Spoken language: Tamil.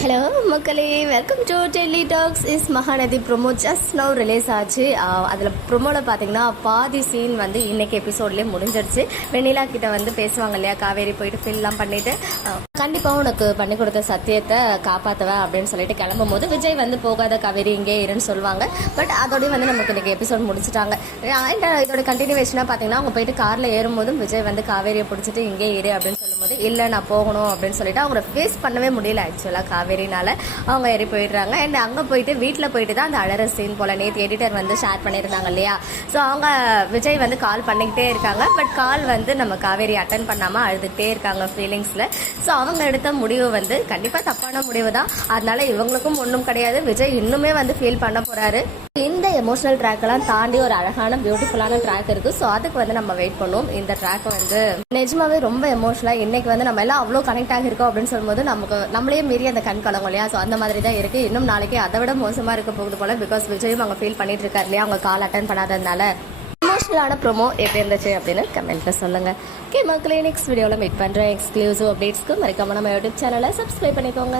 ஹலோ மக்களே, welcome to Delhi talks. Is Mahanadi promo just now release ஆச்சு. அதில் ப்ரோமோவில் பார்த்தீங்கன்னா பாதி சீன் வந்து இன்னைக்கு எபிசோட்லேயே முடிஞ்சிடுச்சு. வெண்ணிலா கிட்ட வந்து பேசுவாங்க இல்லையா, காவேரி போயிட்டு ஃபில்லாம் பண்ணிட்டு கண்டிப்பாக உனக்கு பண்ணி கொடுத்த சத்தியத்தை காப்பாற்றுவேன் அப்படின்னு சொல்லிட்டு கிளம்பும் போது விஜய் வந்து போகாத காவேரி இங்கே இருன்னு சொல்லுவாங்க. பட் அதோடய வந்து நமக்கு இன்னைக்கு எபிசோட் முடிச்சுட்டாங்க. அண்ட் இதோட கண்டினியூவேஷனாக பார்த்தீங்கன்னா அவங்க போயிட்டு காரில் ஏறும்போதும் விஜய் வந்து காவேரியை பிடிச்சிட்டு இங்கே இரு அப்படின்னு சொல்லும்போது இல்லை நான் போகணும் அப்படின்னு சொல்லிட்டு அவங்கள ஃபேஸ் பண்ணவே முடியல. ஆக்சுவலாக காவேரினால அவங்க ஏறி போயிடுறாங்க. அண்ட் அங்கே போயிட்டு வீட்டில் போயிட்டு தான் அந்த அழற சீன் போல நேற்று எடிட்டர் வந்து ஷேர் பண்ணியிருந்தாங்க இல்லையா. ஸோ அவங்க விஜய் வந்து கால் பண்ணிக்கிட்டே இருக்காங்க. பட் கால் வந்து நம்ம காவேரி அட்டன் பண்ணாமல் அழுதுகிட்டே இருக்காங்க ஃபீலிங்ஸில். ஸோ அவங்க எடுத்த முடிவு வந்து கண்டிப்பாக தப்பான முடிவு தான். அதனால இவங்களுக்கும் ஒன்றும் கிடையாது. விஜய் இன்னுமே வந்து ஃபீல் பண்ண போகிறாரு. இந்த எமோஷனல் ட்ராக்கெல்லாம் தாண்டி ஒரு அழகான பியூட்டிஃபுல்லான ட்ராக் இருக்குது. ஸோ அதுக்கு வந்து நம்ம வெயிட் பண்ணுவோம். இந்த ட்ராக்கை வந்து நிஜமாவே ரொம்ப எமோஷனலாக இன்னைக்கு வந்து நம்ம எல்லாம் அவ்வளோ கனெக்ட் ஆகிருக்கோம் அப்படின்னு சொல்லும்போது நமக்கு நம்மளே மீறி அந்த கண் கலங்கும் இல்லையா. ஸோ அந்த மாதிரி தான் இருக்குது. இன்னும் நாளைக்கு அதை விட மோசமாக இருக்க போகுது போல. பிகாஸ் விஜயும் அவங்க ஃபீல் பண்ணிட்டு இருக்காரு இல்லையா, அவங்க கால் அட்டன் பண்ணாததுனால. எமோஷனலான ப்ரோமோ எப்படி இருந்துச்சு அப்படின்னு கமெண்ட்ல சொல்லுங்க. ஓகே மக்களே, நெக்ஸ்ட் வீடியோவில் மீட் பண்ணுறேன். எக்ஸ்க்ளூசிவ் அப்டேட்ஸ்க்கு மறக்காம நம்ம யூடியூப் சேனலை சப்ஸ்கிரைப் பண்ணிக்கோங்க.